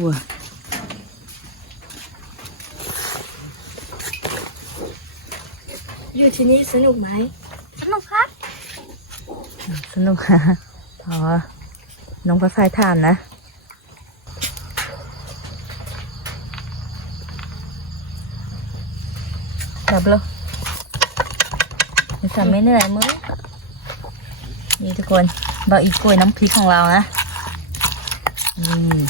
ถั่ว อยู่ที่นี่สนุกไหม สนุกครับ สนุกค่ะ อ๋อ น้องพระสายทานนะ ดับเลยจะทำไม่เหนื่อยมั้งนี่ทุกคนบอกอีกกล้วยน้ำพริกของเรานะนี่ส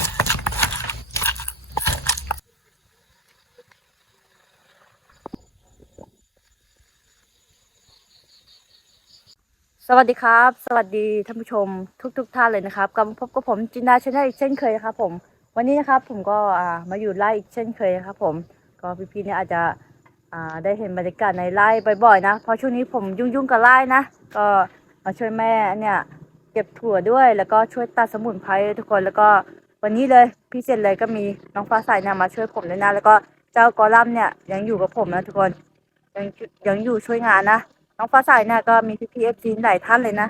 วัสดีครับ สวัสดีท่านผู้ชมทุกๆทท่านเลยนะครับกลับมาพบกับผมจินดาชาแนลอีกเช่นเคยนะครับ ผม วันนี้นะครับผมก็มาอยู่ไร่อีกเช่นเคยนะครับ ผมก็พี่ๆเนี่ยอาจจะได้เห็นบรรยากาศในไร่บ่อยๆนะเพราะช่วงนี้ผมยุ่งๆกับไร่นะก็มาช่วยแม่เนี่ยเก็บถั่วด้วย แล้วก็ช่วยตัดสมุนไพรทุกคนแล้วก็วันนี้เลยพิเศษเลยก็มีน้องฟ้าใสเนี่ยมาช่วยผมด้วยนะแล้วก็เจ้ากอลัมเนี่ยยังอยู่กับผมนะทุกคนยังยังอยู่ช่วยงานนะ น้องฟ้าใสเนี่ยก็มีพี่พีเอฟซีหลายท่านเลยนะ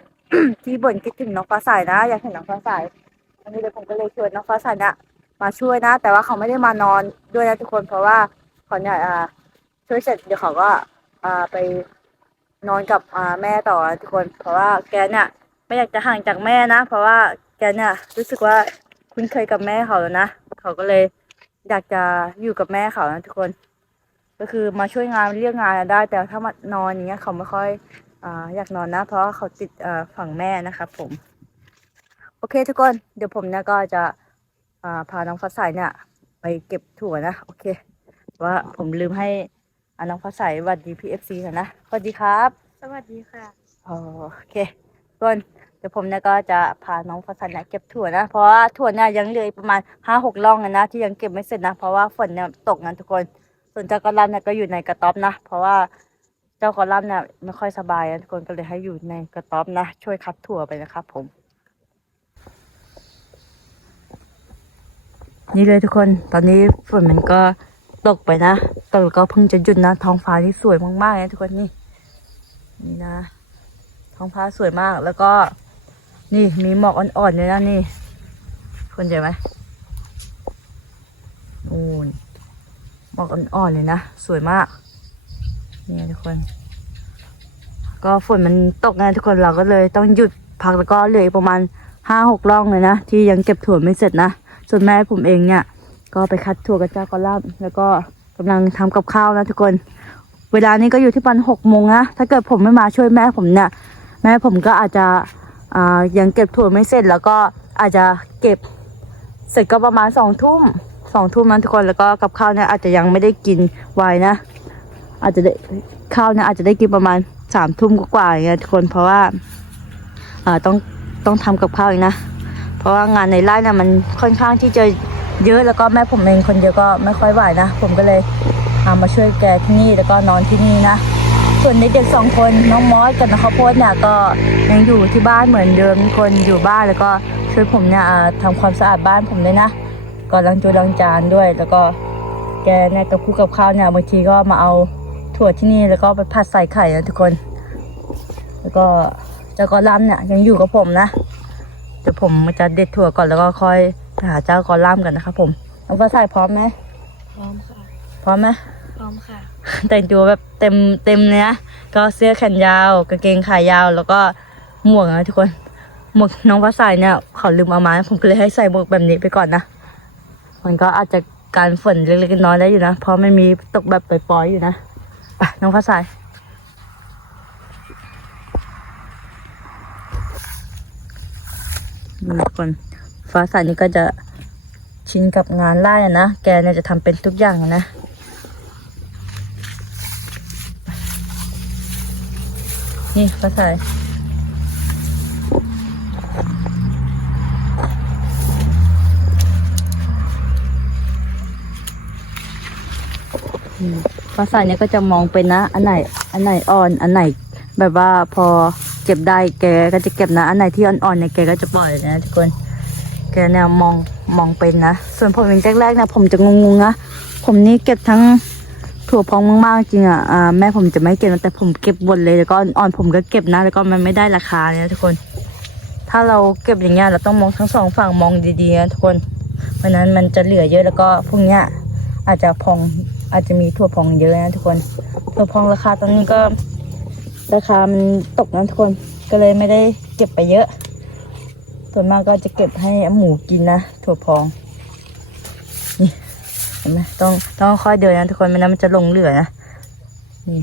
ที่บ่นคิดถึงน้องฟ้าใสนะ อยากเห็นน้องฟ้าใสอันนี้เลยผมก็เลยชวนน้องฟ้าใสเนี่ยมาช่วยนะ แต่ว่าเขาไม่ได้มานอนด้วยนะทุกคนเพราะว่าเขาเนี่ยช่วยเสร็จเดี๋ยวเขาก็ไปนอนกับแม่ต่อทุกคน เพราะว่าแกเนี่ยไม่อยากจะห่างจากแม่นะ เพราะว่าแกเนี่ยรู้สึกว่าคุ้นเคยกับแม่เขาแล้วนะ เขาก็เลยอยากจะอยู่กับแม่เขานะทุกคน ก็คือมาช่วยงานเรียกงานได้ แต่ถ้ามานอนอย่างเงี้ยเขาไม่ค่อยอ่าอยากนอนนะ เพราะว่าเขาติดอ่าฝั่งแม่นะครับผม โอเคทุกคนเดี๋ยวผมเนี่ยก็จะอ่าพาน้องฟ้าใสเนี่ยไปเก็บถั่วนะ โอเค ว่าผมลืมให้อ่าน้องฟ้าใสสวัสดีพีเอฟซีค่ะนะสวัสดีครับ สวัสดีค่ะอ๋อโอเคทุกคนเดี๋ยวผมเนี่ยก็จะพาน้องฟ้าใสเนี่ยเก็บถั่วนะ เพราะว่าถั่วเนี่ยยังเหลืออีกประมาณห้าหกร่องอะนะที่ยังเก็บไม่เสร็จนะ เพราะว่าฝนเนี่ยตกนะทุกคน ส่วนเจ้ากอลัมน์เนี่ยก็อยู่ในกระต๊อบนะ เพราะว่าเจ้ากอลัมน์เนี่ยไม่ค่อยสบายทุกคนก็เลยให้อยู่ในกระต๊อบนะ ช่วยคัดถั่วไปนะครับผม นี่เลยทุกคนตอนนี้ฝนมันก็ตกไปนะตกก็เพิ่งจะหยุดนะ ท้องฟ้าที่สวยมากๆเลยนะทุกคนนี่ นี่นะ ท้องฟ้าสวยมากแล้วก็ นี่มีหมอกอ่อนๆเลยนะนี่คนเจอไหมนู่น หมอกอ่อนๆเลยนะ สวยมากนี่ทุกคน ก็ฝนมันตกไงทุกคนเราก็เลยต้องหยุดพักแล้วก็เหลืออีกประมาณห้าหกร่องเลยนะ ที่ยังเก็บถั่วไม่เสร็จนะ ส่วนแม่ผมเองเนี่ย ก็ไปคัดถั่วกับเจ้ากอลัมแล้วก็กำลังทำกับข้าวนะทุกคน เวลานี้ก็อยู่ที่ประมาณหกโมงนะถ้าเกิดผมไม่มาช่วยแม่ผมเนี่ย แม่ผมก็อาจจะอ่ายังเก็บถั่วไม่เสร็จแล้วก็อาจจะเก็บเสร็จก็ประมาณสองทุ่ม สองทุ่มนะทุกคนแล้วก็กับข้าวเนี่ยอาจจะยังไม่ได้กินไวนะ อาจจะได้ข้าวเนี่ยอาจจะได้กินประมาณสามทุ่มกว่าอย่างเงี้ยทุกคนเพราะว่าอ่าต้องต้องทำกับข้าวอีกนะ เพราะว่างานในไร่เนี่ยมันค่อนข้างที่จะเยอะแล้วก็แม่ผมเองคนเดียวก็ไม่ค่อยไหวนะ ผมก็เลยเอามาช่วยแกที่นี่แล้วก็นอนที่นี่นะ ส่วนเด็กๆสองคนน้องมอสกับน้องข้าวโพดเนี่ยก็ยังอยู่ที่บ้านเหมือนเดิมทุกคนอยู่บ้านแล้วก็ช่วยผมเนี่ยทำความสะอาดบ้านผมด้วยนะ ก็ล้างจานล้างจานด้วย แล้วก็แกเนี่ยกับคู่กับข้าวเนี่ยบางทีก็มาเอาถั่วที่นี่แล้วก็ไปผัดใส่ไข่นะทุกคน แล้วก็เจ้ากอลัมน์เนี่ยยังอยู่กับผมนะเดี๋ยวผมจะเด็ดถั่วก่อนแล้วก็ค่อยไปหาเจ้ากอลัมน์กันนะครับผมน้องฟ้าใสพร้อมไหมพร้อมค่ะพร้อมไหมพร้อมค่ะ แต่งตัวแบบเต็มเต็มเลยนะก็เสื้อแขนยาวกางเกงขายาวแล้วก็หมวกนะทุกคนหมวกน้องฟ้าใสเนี่ยเขาลืมเอามาผมก็เลยให้ใส่หมวกแบบนี้ไปก่อนนะ มันก็อาจจะการฝนเล็กๆน้อยได้อยู่นะ เพราะไม่มีตกแบบปล่อยๆอยู่นะไปน้องฟ้าใสนี่คนฟ้าใสนี่ก็จะชินกับงานไล่นะ แกเนี่ยจะทำเป็นทุกอย่างนะนี่ฟ้าใส ฟ้าใสเนี่ยก็จะมองเป็นนะ อันไหน อันไหนอ่อน อันไหน แบบว่าพอเก็บได้แกก็จะเก็บนะ อันไหนที่อ่อนๆเนี่ยแกก็จะปล่อยนะทุกคน แกเนี่ยมองมองเป็นนะ ส่วนผมเองแรกๆนี่ยผมจะงงๆนะ ผมนี่เก็บทั้งถั่วพองมากๆจริงอะ อ่าแม่ผมจะไม่เก็บนะแต่ผมเก็บหมดเลยแล้วก็อ่อนผมก็เก็บนะ แล้วก็มันไม่ได้ราคาเนี่ยทุกคน ถ้าเราเก็บอย่างเงี้ยเราต้องมองทั้งสองฝั่งมองดีๆนะทุกคนเพราะนั้นมันจะเหลือเยอะแล้วก็พรุ่งเนี้ยอาจจะพอง อาจจะมีถั่วพองเยอะนะทุกคน ถั่วพองราคาตอนนี้ก็ ราคามันตกนะทุกคน ก็เลยไม่ได้เก็บไปเยอะ ส่วนมากก็จะเก็บให้หมูกินนะถั่วพองนี่เห็นไหมต้องต้องค่อยเดินนะทุกคนไม่นั้นมันจะลงเหลือนะนี่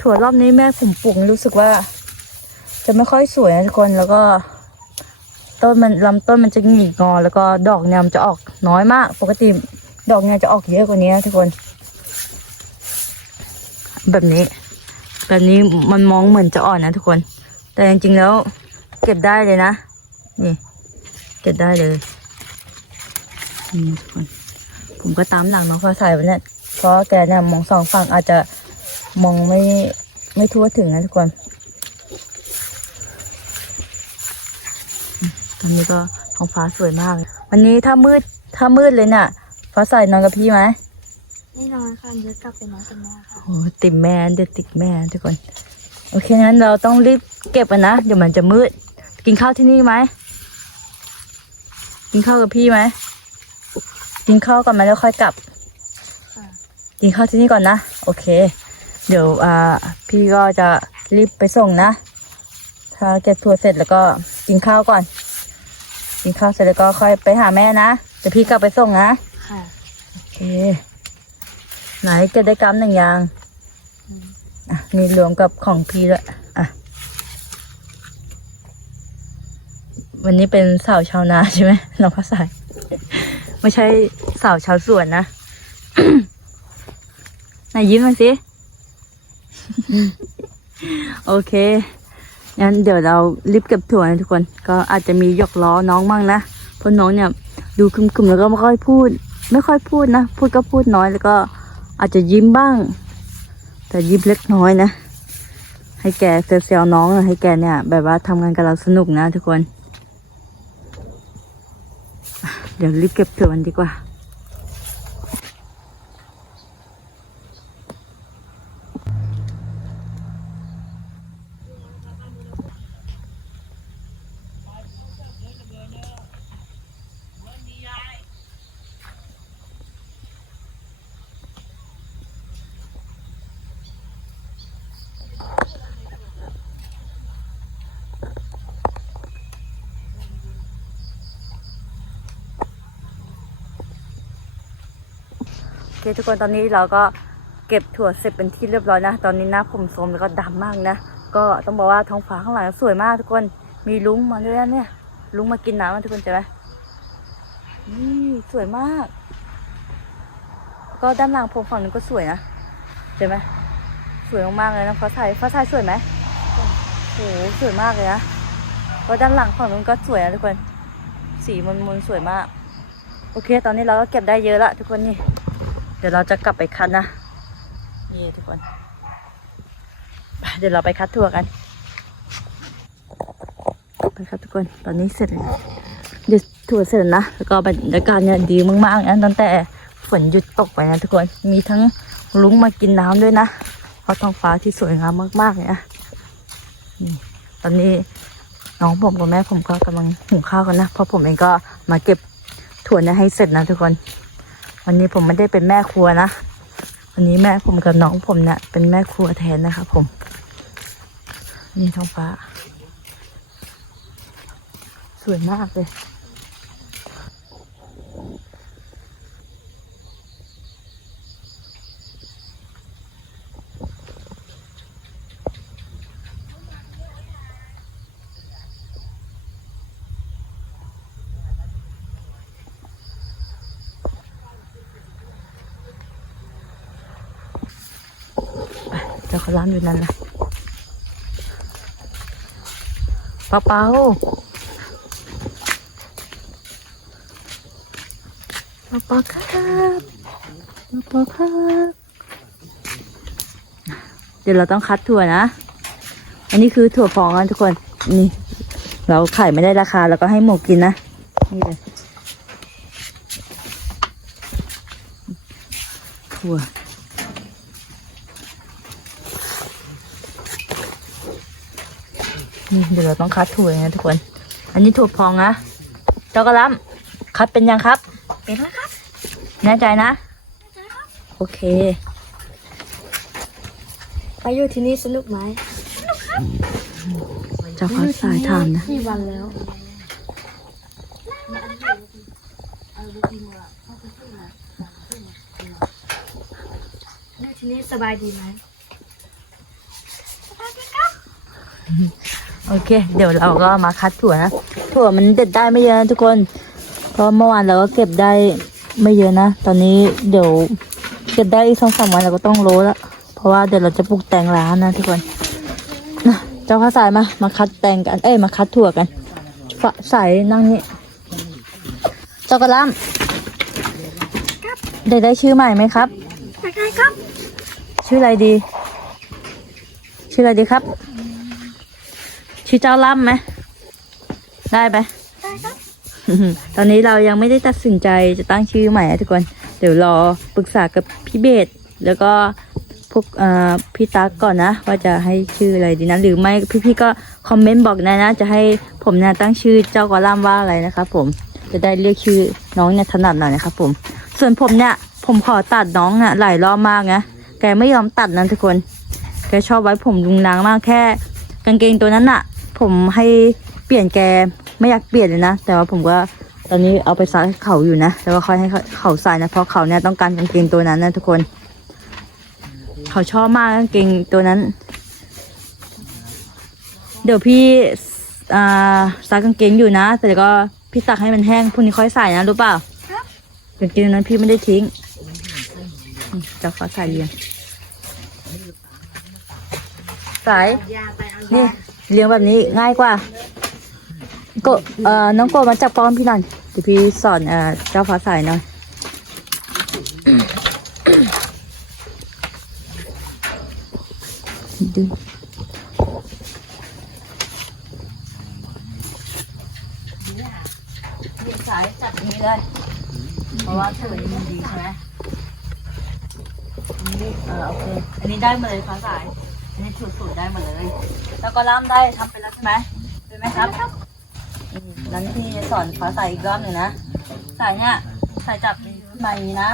ถั่วรอบนี้แม่ผมปลูกรู้สึกว่า จะไม่ค่อยสวยนะทุกคนแล้วก็ต้นมันลำต้นมันจะหงิกงอ แล้วก็ดอกเนี่ยมันจะออกน้อยมาก ปกติ ดอกเนี่ยจะออกเยอะกว่านี้นะทุกคน แบบนี้ แบบนี้มันมองเหมือนจะอ่อนนะทุกคน แต่จริงๆแล้วเก็บได้เลยนะ นี่ เก็บได้เลยนี่ทุกคนผมก็ตามหลังน้องฟ้าใสไปเนี่ยเพราะแกเนี่ยมองสองฝั่งอาจจะมองไม่ไม่ทั่วถึงนะทุกคน ตอนนี้ก็ท้องฟ้าสวยมาก วันนี้ถ้ามืดถ้ามืดเลยน่ะ ฟ้าใสนอนกับพี่ไหมแน่นอนค่ะเดี๋ยวกลับไปนอนกับแม่ค่ะโอ้ติดแม่เด็ดติดแม่ทุกคน โอเคงั้นเราต้องรีบเก็บกันนะเดี๋ยวมันจะมืด กินข้าวที่นี่ไหมกินข้าวกับพี่ไหมกินข้าวก่อนไหมแล้วค่อยกลับค่ะกินข้าวที่นี่ก่อนนะโอเค เดี๋ยวอ่าพี่ก็จะรีบไปส่งนะถ้าเก็บทัวร์เสร็จแล้วก็กินข้าวก่อน กินข้าวเสร็จแล้วก็ค่อยไปหาแม่นะเดี๋ยวพี่กลับไปส่งนะ ค่ะ โอเค ไหนจะได้กำหนึ่งอย่างอะมีรวมกับของพี่ด้วยอะ วันนี้เป็นสาวชาวนาใช่ไหมน้องฟ้าใสไม่ใช่สาวชาวสวนนะ ไหนยิ้มหน่อยสิ โอเค งั้นเดี๋ยวเรารีบเก็บถั่วนะทุกคน ก็อาจจะมีหยอกล้อน้องมั่งนะ เพราะน้องเนี่ย ดูคึมๆแล้วก็ไม่ค่อยพูด ไม่ค่อยพูดนะ พูดก็พูดน้อยแล้วก็อาจจะยิ้มบ้าง แต่ยิ้มเล็กน้อยนะ ให้แกเซลล์น้องอะให้แกเนี่ย แบบว่าทำงานกับเราสนุกนะทุกคน เดี๋ยวรีบเก็บถั่วกันดีกว่า ทุกคนตอนนี้เราก็เก็บถั่วเสร็จเป็นที่เรียบร้อยนะ ตอนนี้หน้าผมโทรมแล้วก็ดำมากนะ ก็ต้องบอกว่าท้องฟ้าข้างหลังสวยมากทุกคน มีลุงมาด้วยนะเนี่ย ลุงมากินน้ำทุกคนเห็นไหมนี่สวยมาก ก็ด้านหลังผมฝั่งนึงก็สวยนะเห็นไหมสวยมากๆเลยนะฟ้าใสฟ้าใสสวยไหมโอ้โหสวยมากเลยนะก็ด้านหลังฝั่งนู้นก็สวยนะทุกคน สีมนๆสวยมาก โอเค ตอนนี้เราก็เก็บได้เยอะละทุกคนนี่ เดี๋ยวเราจะกลับไปคัดนะนี่ทุกคน เดี๋ยวเราไปคัดถั่วกัน ไปครับทุกคน ตอนนี้เสร็จแล้วเดี๋ยวถั่วเสร็จนะ แล้วก็บรรยากาศเนี่ยดีมากๆนะตั้งแต่ฝนหยุดตกไปนะทุกคน มีทั้งลุงมากินน้ำด้วยนะ เพราะท้องฟ้าที่สวยงามมากๆเลยนะนี่ ตอนนี้น้องผมกับแม่ผมก็กำลังหุงข้าวกันนะ เพราะผมเองก็มาเก็บถั่วเนี่ยให้เสร็จนะทุกคน วันนี้ผมไม่ได้เป็นแม่ครัวนะ วันนี้แม่ผมกับน้องผมเนี่ยเป็นแม่ครัวแทนนะคะผม นี่ท้องฟ้า สวยมากเลย เจ้าเขาล้ามอยู่นั่นแหละเปาเปาเปาเปาครับเปาเปาครับ เดี๋ยวเราต้องคัดถั่วนะ อันนี้คือถั่วฟองนะทุกคน นี่ เราขายไม่ได้ราคาแล้วก็ให้หมูกินนะ นี่เลยถั่ว นี่เดี๋ยวเราต้องคัดถั่วนะทุกคน อันนี้ถั่วพองนะเจ้ากระลำคัดเป็นยังครับ เป็นแล้วครับ แน่ใจนะโอเค ไปอยู่ที่นี่สนุกไหมเจ้าฟ้าสายถามนะกี่วันแล้ว อยู่ที่นี่สบายดีไหม โอเค เดี๋ยวเราก็มาคัดถั่วนะถั่วมันเด็ดได้ไม่เยอะนะทุกคน เพราะเมื่อวานเราก็เก็บได้ไม่เยอะนะ ตอนนี้เดี๋ยวเก็บได้อีกสองสามวันเราก็ต้องโลละเพราะว่าเดี๋ยวเราจะปลูกแตงร้านนะทุกคนนะเจ้าข้าสายมา มาคัดแตงกัน เอ้ยมาคัดถั่วกันฝาสายนั่งนี่เจ้ากระลำได้ได้ชื่อใหม่ไหมครับไปไงครับ ชื่ออะไรดี ชื่ออะไรดีครับ ชื่อเจ้าล่ำไหมได้ไหมได้ครับ ตอนนี้เรายังไม่ได้ตัดสินใจจะตั้งชื่อใหม่นะทุกคน เดี๋ยวรอปรึกษากับพี่เบสแล้วก็พวกเอ่อพี่ตั๊กก่อนนะ ว่าจะให้ชื่ออะไรดีนะหรือไม่พี่ๆก็คอมเมนต์บอกนะนะ จะให้ผมเนี่ยตั้งชื่อเจ้ากอล่ามว่าอะไรนะครับผมจะได้เรียกชื่อน้องเนี่ยถนัดหน่อยนะครับผมส่วนผมเนี่ยผมขอตัดน้องน่ะหลายรอบมากนะแกไม่ยอมตัดนะทุกคนแกชอบไว้ผมลุงนางมากแค่ กางเกงตัวนั้นน่ะ ผมให้เปลี่ยนแกไม่อยากเปลี่ยนเลยนะ แต่ว่าผมก็ตอนนี้เอาไปซักเขาอยู่นะ แต่ว่าค่อยให้เขาเขาใส่นะ เพราะเขาเนี่ยต้องการกางเกงตัวนั้นนะทุกคน เขาชอบมากกางเกงตัวนั้น เดี๋ยวพี่อ่าซักกางเกงอยู่นะ แต่ก็พี่ตักให้มันแห้งพรุ่งนี้ค่อยใส่นะรู้เปล่าครับกางเกงนั้นพี่ไม่ได้ทิ้งจะขอใส่เรียงสายยาไปเนี่ย เลี้ยงแบบนี้ง่ายกว่าโกเอ่อน้องโกมาจับกล้องพี่หน่อยเดี๋ยวพี่สอนเอ่อเจ้าฟ้าใสหน่อยดึงสายจับนี้เลย เพราะว่าเธอมันดีใช่ไหมอันนี้เออโอเค อันนี้ได้มดเลยฟ้าสาย อันนี้สูตรได้หมดเลย แล้วก็ล่ามได้ทำไปแล้วใช่ไหมเป็นไหมครับอืมนั้นพี่จะสอนฟ้าใสอีกรอบหนึ่งนะสายเนี่ยสายจับขึ้นมาอย่างนี้นะ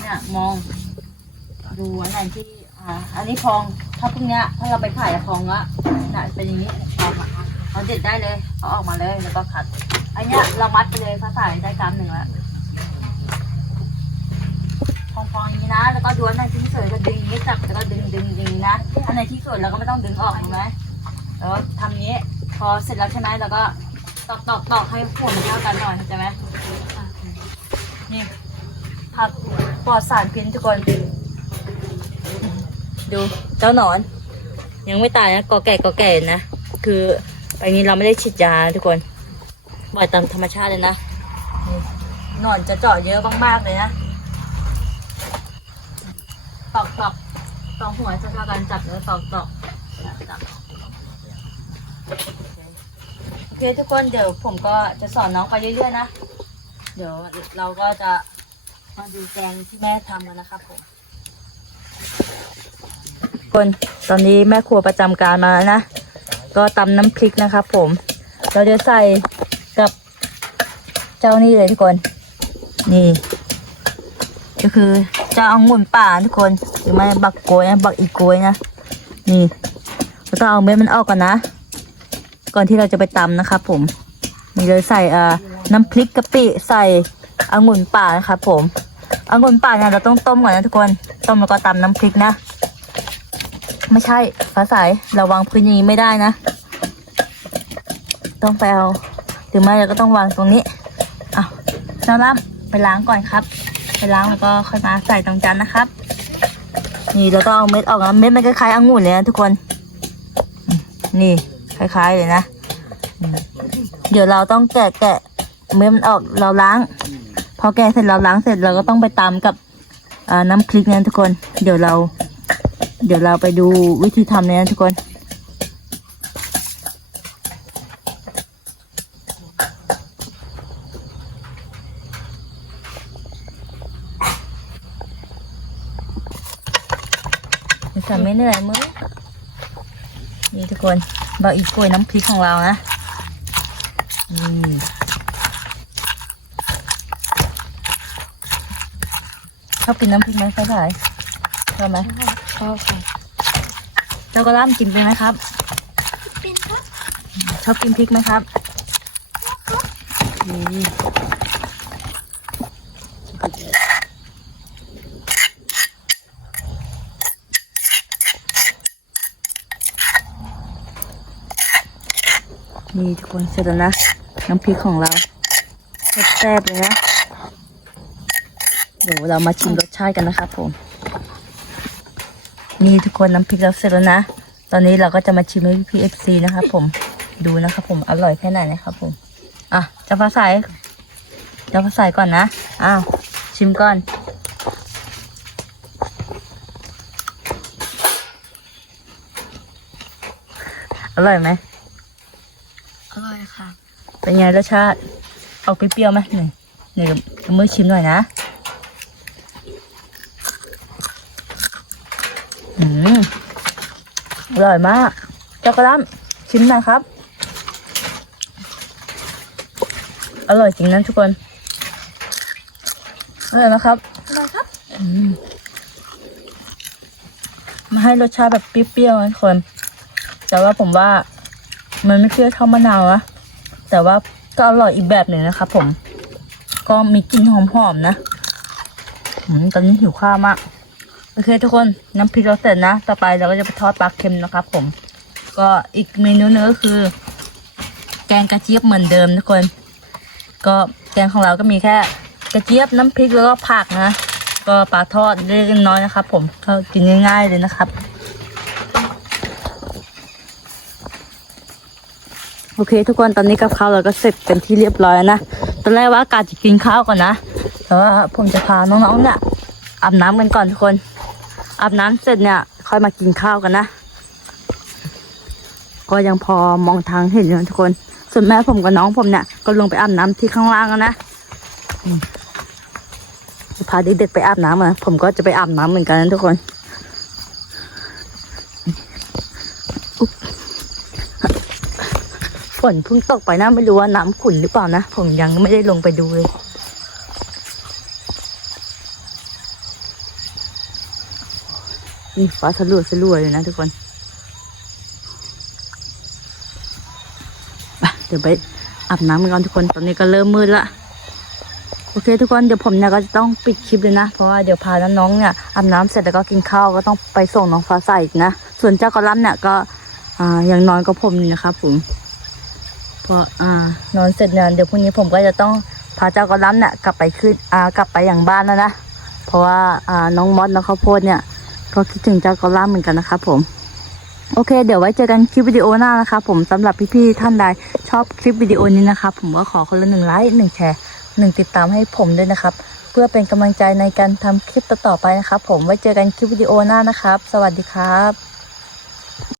เนี่ยมอง ดูอันไหนที่อ่าอันนี้พองถ้าพรุ่งเนี้ยถ้าเราไปขายพองละน่ะเป็นอย่างนี้พองอะเราเด็ดได้เลยเอาออกมาเลยแล้วก็ขัด อันเนี้ยเรามัดไปเลยฟ้าใสได้กรัมหนึ่งแล้ว พองอย่างนี้นะ แล้วก็ดูอันไหนที่สวยก็ดึงอย่างนี้จับแล้วก็ดึงดึงดึงนะ อันไหนที่สวยเราก็ไม่ต้องดึงออกถูกไหมแล้วทำนี้พอเสร็จแล้วใช่ไหมเราก็ตอกตอกตอกให้หัวมันเท่ากันหน่อยเข้าใจไหมนี่ผักปลอดสารพิษทุกคน ดูเจ้าหนอน ยังไม่ตายนะกอแก่กอแก่นะ คือไปนี้เราไม่ได้ฉีดยาทุกคนปล่อยตามธรรมชาติเลยนะหนอนจะเจาะเยอะมากๆเลยนะ ตอกตอกตอกหัวจะท่ากันจับแล้วตอกตอกจับโอเคทุกคนเดี๋ยวผมก็จะสอนน้องไปเรื่อยๆนะ เดี๋ยวเราก็จะมาดูแกงที่แม่ทำกันนะครับผมคนตอนนี้แม่ครัวประจำการมาแล้วนะ ก็ตำน้ำพริกนะครับผม เราจะใส่กับเจ้านี่เลยทุกคน นี่ ก็คือ จะเอาองุ่นป่าทุกคนหรือไม่บักโกยนะบักอีกโกยนะนี่เราต้องเอาเม็ดมันออกก่อนนะ ก่อนที่เราจะไปตำนะครับผมนี่เลยใส่เอ่อน้ำพริกกะปิใส่องุ่นป่านะครับผมองุ่นป่าเนี่ยเราต้องต้มก่อนนะทุกคนต้มแล้วก็ตำน้ำพริกนะ ไม่ใช่ฟ้าใสเราวางพื้นอย่างนี้ไม่ได้นะ ต้องไปเอาหรือไม่เราก็ต้องวางตรงนี้เอาน้องล่ำไปล้างก่อนครับ ไปล้างแล้วก็ค่อยมาใส่ตรงจานนะครับ นี่แล้วก็เอาเม็ดออกนะเม็ดมันคล้ายๆองุ่นเลยนะทุกคน นี่คล้ายๆเลยนะ เดี๋ยวเราต้องแกะแกะเม็ดมันออกเราล้าง พอแกะเสร็จเราล้างเสร็จเราก็ต้องไปตำกับน้ำพริกนะทุกคน เดี๋ยวเรา เดี๋ยวเราไปดูวิธีทำเลยนะทุกคน บะอีกล้วยน้ำพริกของเรานะนี่ชอบกินน้ำพริกไหมใช่ไหมชอบไหมชอบค่ะเจ้ากระล่ำกินไปไหมครับ เป็นครับ ชอบกินพริกไหมครับนี่ นี่ทุกคนเสร็จแล้วนะ น้ำพริกของเราแซ่บเลยนะเดี๋ยวเรามาชิมรสชาติกันนะครับผม นี่ทุกคนน้ำพริกเราเสร็จแล้วนะ ตอนนี้เราก็จะมาชิมให้พี่เอฟซีนะครับผมดูนะครับผมอร่อยแค่ไหนนะครับผม อะจะฟ้าใสจะฟ้าใสก่อนนะอ้าวชิมก่อนอร่อยไหม เป็นไงรสชาติออกเปรี้ยวๆไหมหนึ่งหนึ่งมือชิมหน่อยนะอืมอร่อยมากเจ้ากระลำชิมหน่อยครับ อร่อยจริงนะทุกคนอร่อยนะครับอร่อยครับอืมมาให้รสชาติแบบเปรี้ยวๆนะทุกคน แต่ว่าผมว่ามันไม่เปรี้ยวเท่ามะนาวนะ แต่ว่าก็อร่อยอีกแบบหนึ่งนะครับผม ก็มีกลิ่นหอมๆนะตอนนี้หิวข้าวมาก โอเคทุกคนน้ำพริกเราเสร็จนะ ต่อไปเราก็จะไปทอดปลาเค็มนะครับผม ก็อีกเมนูหนึงก็คือ แกงกระเจี๊ยบเหมือนเดิมทุกคน ก็แกงของเราก็มีแค่กระเจี๊ยบน้ำพริกแล้วก็ผักนะ ก็ปลาทอดเล็กน้อยนะครับ ผมก็กินง่ายๆเลยนะครับ โอเค ทุกคนตอนนี้กับข้าวเราก็เสร็จเป็นที่เรียบร้อยนะตอนแรกว่ากาจะกินข้าวก่อนนะแต่ว่าผมจะพาน้องๆเนี่ยอาบน้ำกันก่อนทุกคนอาบน้ำเสร็จเนี่ย ค่อยมากินข้าวกันนะก็ยังพอมองทางเห็นอยู่ทุกคน ส่วนแม่ผมกับน้องผมเนี่ยก็ลงไปอาบน้ำที่ข้างล่างแล้วนะจะพาเด็กๆไปอาบน้ำอะผมก็จะไปอาบน้ำเหมือนกันนะทุกคนอุ๊บ ฝนเพิ่งตกไปนะไม่รู้ว่าน้ำขุ่นหรือเปล่านะ ผมยังไม่ได้ลงไปดูเลยนี่ฟ้าสลัวสลัวเลยนะทุกคนไปเดี๋ยวไปอาบน้ำกันก่อนทุกคนตอนนี้ก็เริ่มมืดละโอเค ทุกคนเดี๋ยวผมเนี่ยก็จะต้องปิดคลิปเลยนะ เพราะว่าเดี๋ยวพาน้องๆเนี่ยอาบน้ำเสร็จแล้วก็กินข้าวก็ต้องไปส่งน้องฟ้าใสอีกนะ ส่วนเจ้ากระลัมเนี่ยก็อ่ายังนอนกับผมนี่นะครับผม พออ่านอนเสร็จเนี่ยเดี๋ยวพรุ่งนี้ผมก็จะต้องพาเจ้ากระลัมเนี่ยกลับไปขึ้นอ่ากลับไปอย่างบ้านแล้วนะเพราะว่าอ่าน้องมอสน้องข้าวโพดเนี่ยก็คิดถึงเจ้ากระลัมเหมือนกันนะครับผมโอเค เดี๋ยวไว้เจอกันคลิปวิดีโอหน้านะครับผมสำหรับพี่ๆท่านใดชอบคลิปวิดีโอนี้นะครับผมก็ขอคนละหนึ่งไลค์หนึ่งแชร์หนึ่งติดตามให้ผมด้วยนะครับ เพื่อเป็นกำลังใจในการทำคลิปต่อๆไปนะครับ ผมไว้เจอกันคลิปวิดีโอหน้านะครับ สวัสดีครับ